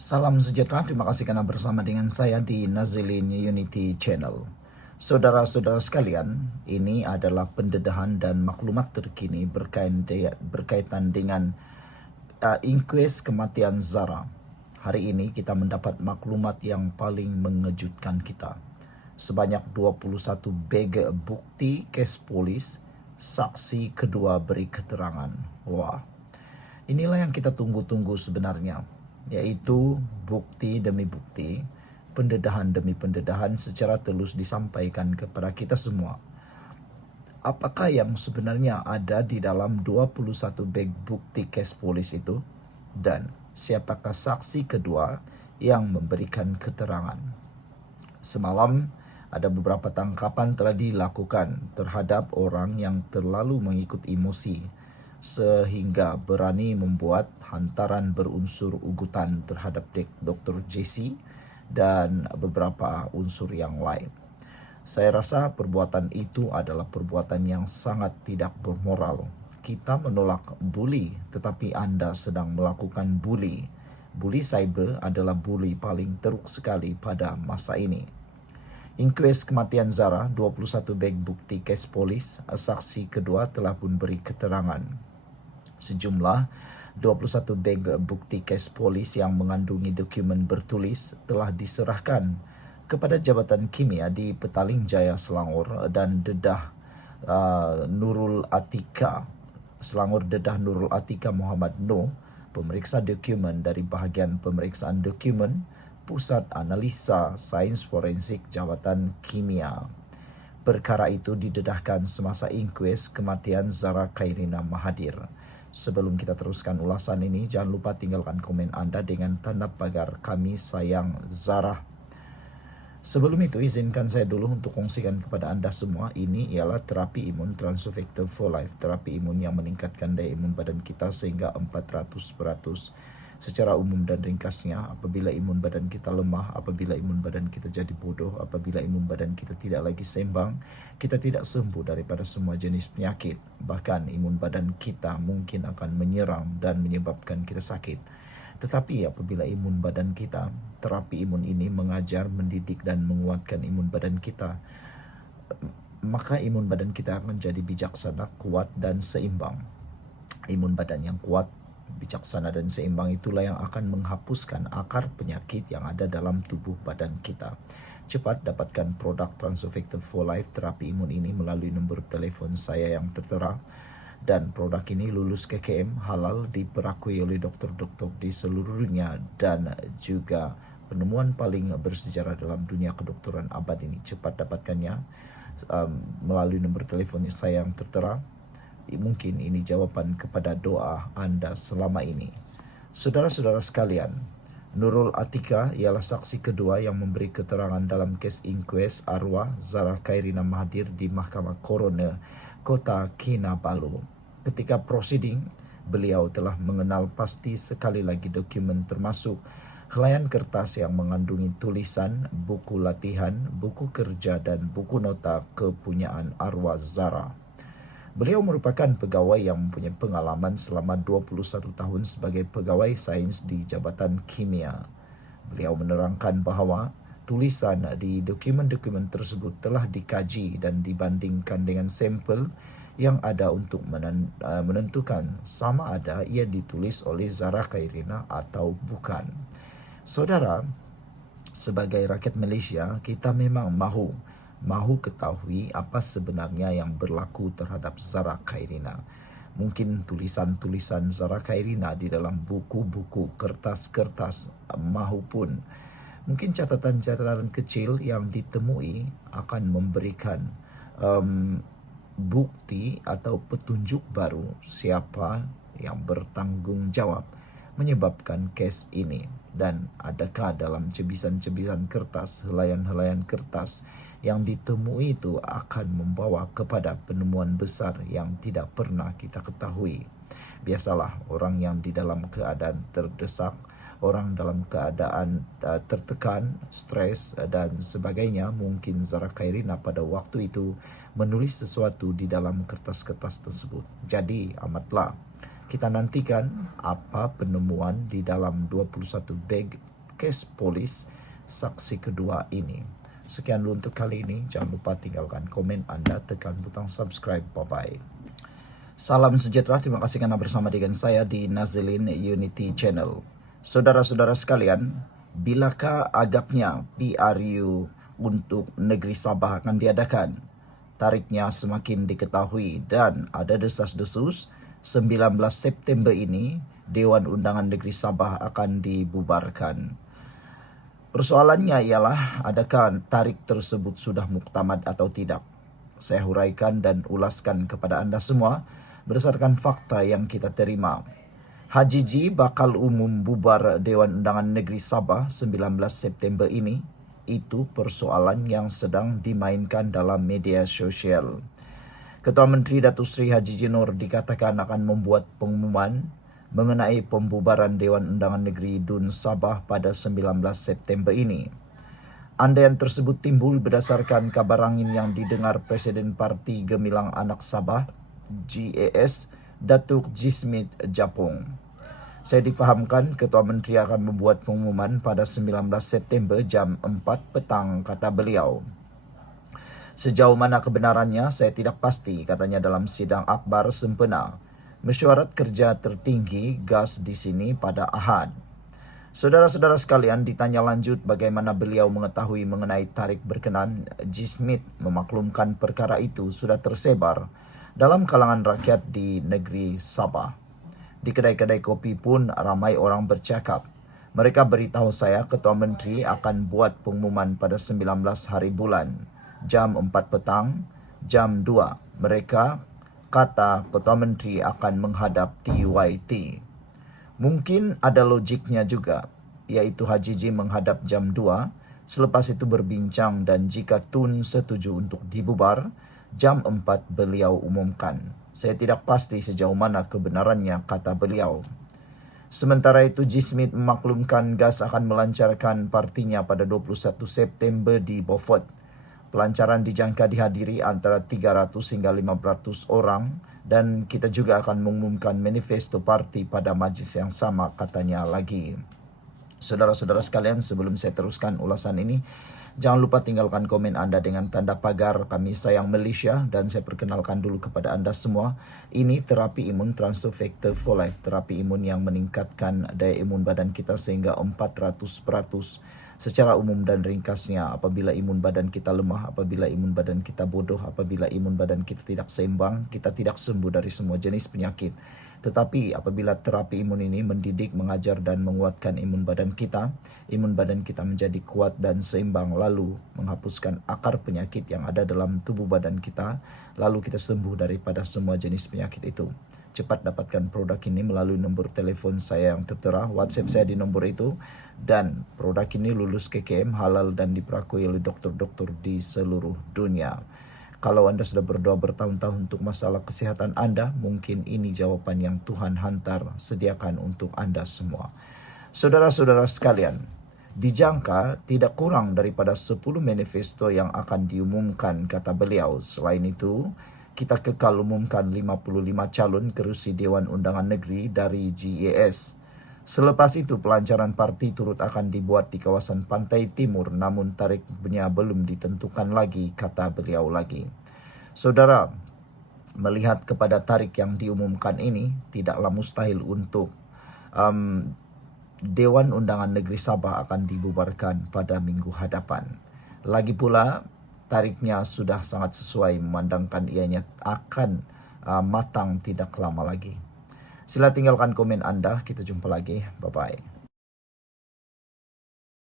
Salam sejahtera, terima kasih karena bersama dengan saya di Nazilin Unity Channel. Saudara-saudara sekalian, ini adalah pendedahan dan maklumat terkini berkaitan dengan inkues kematian Zara. Hari ini kita mendapat maklumat yang paling mengejutkan kita. Sebanyak 21 beg bukti kes polis, saksi kedua beri keterangan. Wah, inilah yang kita tunggu-tunggu sebenarnya, yaitu bukti demi bukti, pendedahan demi pendedahan secara telus disampaikan kepada kita semua. Apakah yang sebenarnya ada di dalam 21 beg bukti kes polis itu? Dan siapakah saksi kedua yang memberikan keterangan? Semalam ada beberapa tangkapan telah dilakukan terhadap orang yang terlalu mengikut emosi sehingga berani membuat hantaran berunsur ugutan terhadap Dr. JC dan beberapa unsur yang lain. Saya rasa perbuatan itu adalah perbuatan yang sangat tidak bermoral. Kita menolak bully, tetapi Anda sedang melakukan bully. Bully cyber adalah bully paling teruk sekali pada masa ini. Inkues kematian Zara, 21 beg bukti kes polis, saksi kedua telah pun beri keterangan. Sejumlah 21 beg bukti kes polis yang mengandungi dokumen bertulis telah diserahkan kepada Jabatan Kimia di Petaling Jaya, Selangor dan Dedah Nurul Atika, Selangor Dedah Nurul Atika Muhammad Noh, pemeriksa dokumen dari bahagian pemeriksaan dokumen Pusat Analisa Sains Forensik Jabatan Kimia. Perkara itu didedahkan semasa inkues kematian Zara Khairina Mahathir. Sebelum kita teruskan ulasan ini, jangan lupa tinggalkan komen Anda dengan tanda pagar "Kami sayang Zara". Sebelum itu, izinkan saya dulu untuk kongsikan kepada Anda semua, ini ialah terapi imun Transovector for Life, terapi imun yang meningkatkan daya imun badan kita sehingga 400%. Secara umum dan ringkasnya, apabila imun badan kita lemah, apabila imun badan kita jadi bodoh, apabila imun badan kita tidak lagi seimbang, kita tidak sembuh daripada semua jenis penyakit. Bahkan imun badan kita mungkin akan menyerang dan menyebabkan kita sakit. Tetapi apabila imun badan kita, terapi imun ini mengajar, mendidik dan menguatkan imun badan kita, maka imun badan kita akan jadi bijaksana, kuat dan seimbang. Imun badan yang kuat, bijaksana dan seimbang itulah yang akan menghapuskan akar penyakit yang ada dalam tubuh badan kita. Cepat dapatkan produk Transovector for Life terapi imun ini melalui nombor telefon saya yang tertera. Dan produk ini lulus KKM, halal, diperakui oleh dokter-dokter di seluruh dunia dan juga penemuan paling bersejarah dalam dunia kedokteran abad ini. Cepat dapatkannya melalui nombor telefon saya yang tertera. Mungkin ini jawaban kepada doa Anda selama ini. Saudara-saudara sekalian, Nurul Atika ialah saksi kedua yang memberi keterangan dalam kes inkues arwah Zara Khairina Mahathir di Mahkamah Coroner Kota Kinabalu. Ketika prosiding, beliau telah mengenal pasti sekali lagi dokumen termasuk helaian kertas yang mengandungi tulisan, buku latihan, buku kerja dan buku nota kepunyaan arwah Zara. Beliau merupakan pegawai yang mempunyai pengalaman selama 21 tahun sebagai pegawai sains di Jabatan Kimia. Beliau menerangkan bahawa tulisan di dokumen-dokumen tersebut telah dikaji dan dibandingkan dengan sampel yang ada untuk menentukan sama ada ia ditulis oleh Zara Khairina atau bukan. Saudara, sebagai rakyat Malaysia, kita memang mahu ketahui apa sebenarnya yang berlaku terhadap Zara Khairina. Mungkin tulisan-tulisan Zara Khairina di dalam buku-buku, kertas-kertas mahupun mungkin catatan-catatan kecil yang ditemui akan memberikan bukti atau petunjuk baru siapa yang bertanggungjawab menyebabkan kes ini. Dan adakah dalam cebisan-cebisan kertas, helaian-helaian kertas yang ditemui itu akan membawa kepada penemuan besar yang tidak pernah kita ketahui. Biasalah orang yang di dalam keadaan terdesak, orang dalam keadaan tertekan, stres dan sebagainya, mungkin Zara Khairina pada waktu itu menulis sesuatu di dalam kertas-kertas tersebut. Jadi amatlah Kita nantikan apa penemuan di dalam 21 beg kes polis saksi kedua ini. Sekian dulu untuk kali ini. Jangan lupa tinggalkan komen Anda, tekan butang subscribe. Bye-bye. Salam sejahtera, terima kasih karena bersama dengan saya di Nazilin Unity Channel. Saudara-saudara sekalian, bilakah agapnya PRU untuk negeri Sabah akan diadakan? Tariknya semakin diketahui dan ada desas-desus 19 September ini Dewan Undangan Negeri Sabah akan dibubarkan. Persoalannya ialah adakah tarik tersebut sudah muktamad atau tidak? Saya huraikan dan ulaskan kepada anda semua berdasarkan fakta yang kita terima. HJJ bakal umum bubar Dewan Undangan Negeri Sabah 19 September ini. Itu persoalan yang sedang dimainkan dalam media sosial. Ketua Menteri Datuk Seri Haji Nur dikatakan akan membuat pengumuman mengenai pembubaran Dewan Undangan Negeri DUN Sabah pada 19 September ini. Andaian tersebut timbul berdasarkan kabar angin yang didengar Presiden Parti Gemilang Anak Sabah, GAS, Datuk Jismit Japong. Saya difahamkan Ketua Menteri akan membuat pengumuman pada 19 September jam 4 petang, kata beliau. Sejauh mana kebenarannya, saya tidak pasti, katanya dalam sidang akhbar sempena mesyuarat kerja tertinggi GAS di sini pada Ahad. Saudara-saudara sekalian, ditanya lanjut bagaimana beliau mengetahui mengenai tarik berkenan, Jismit memaklumkan perkara itu sudah tersebar dalam kalangan rakyat di negeri Sabah. Di kedai-kedai kopi pun ramai orang bercakap. Mereka beritahu saya Ketua Menteri akan buat pengumuman pada 19 hari bulan. Jam 4 petang, jam 2. Mereka kata Ketua Menteri akan menghadap TYT. Mungkin ada logiknya juga, yaitu HJJ menghadap jam 2, selepas itu berbincang dan jika TUN setuju untuk dibubar, jam 4 beliau umumkan. Saya tidak pasti sejauh mana kebenarannya, kata beliau. Sementara itu, Jismit memaklumkan GAS akan melancarkan partinya pada 21 September di Beaufort. Pelancaran dijangka dihadiri antara 300 hingga 500 orang dan kita juga akan mengumumkan manifesto parti pada majlis yang sama, katanya lagi. Saudara-saudara sekalian, sebelum saya teruskan ulasan ini, jangan lupa tinggalkan komen anda dengan tanda pagar Kami Sayang Malaysia dan saya perkenalkan dulu kepada anda semua. Ini terapi imun Transfer Factor for Life, terapi imun yang meningkatkan daya imun badan kita sehingga 400%. Secara umum dan ringkasnya, apabila imun badan kita lemah, apabila imun badan kita bodoh, apabila imun badan kita tidak seimbang, kita tidak sembuh dari semua jenis penyakit. Tetapi apabila terapi imun ini mendidik, mengajar dan menguatkan imun badan kita menjadi kuat dan seimbang, lalu menghapuskan akar penyakit yang ada dalam tubuh badan kita, lalu kita sembuh daripada semua jenis penyakit itu. Cepat dapatkan produk ini melalui nombor telefon saya yang tertera, WhatsApp saya di nombor itu, dan produk ini lulus KKM, halal dan diperakui oleh dokter-dokter di seluruh dunia. Kalau anda sudah berdoa bertahun-tahun untuk masalah kesehatan anda, mungkin ini jawaban yang Tuhan hantar sediakan untuk anda semua. Saudara-saudara sekalian, dijangka tidak kurang daripada 10 manifesto yang akan diumumkan, kata beliau. Selain itu, kita kekal umumkan 55 calon kerusi Dewan Undangan Negeri dari GAS. Selepas itu, pelancaran parti turut akan dibuat di kawasan Pantai Timur, namun tariknya belum ditentukan lagi, kata beliau lagi. Saudara, melihat kepada tarik yang diumumkan ini, tidaklah mustahil untuk Dewan Undangan Negeri Sabah akan dibubarkan pada minggu hadapan. Lagi pula, tariknya sudah sangat sesuai memandangkan ianya akan matang tidak lama lagi. Sila tinggalkan komen anda, kita jumpa lagi, bye-bye.